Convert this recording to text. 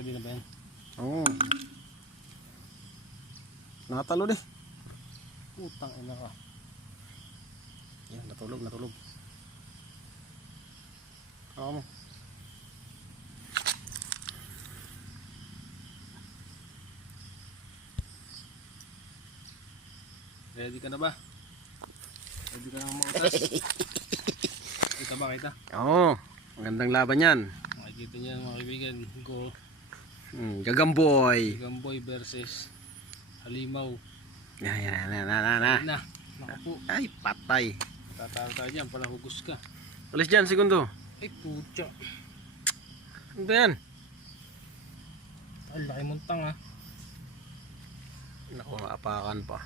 Ready na ba yan? Oo. Natalo din. Putang ina ka. Yan, natulog. Oo. Ready ka na ba? Ready ka na makutas? Kita ba kita? Oo. Magandang laban yan. Makikita niyo mga kaibigan. Go. Gagamboy. Gamboy versus Halimaw. Yan. Na. Naku po. Ay, patay. Tatalo tayo dyan. Pala hugos ka. Alis dyan, segundo. Ay putya. Ano ba yan? Ay laki mong tanga. Naku, maapakan pa.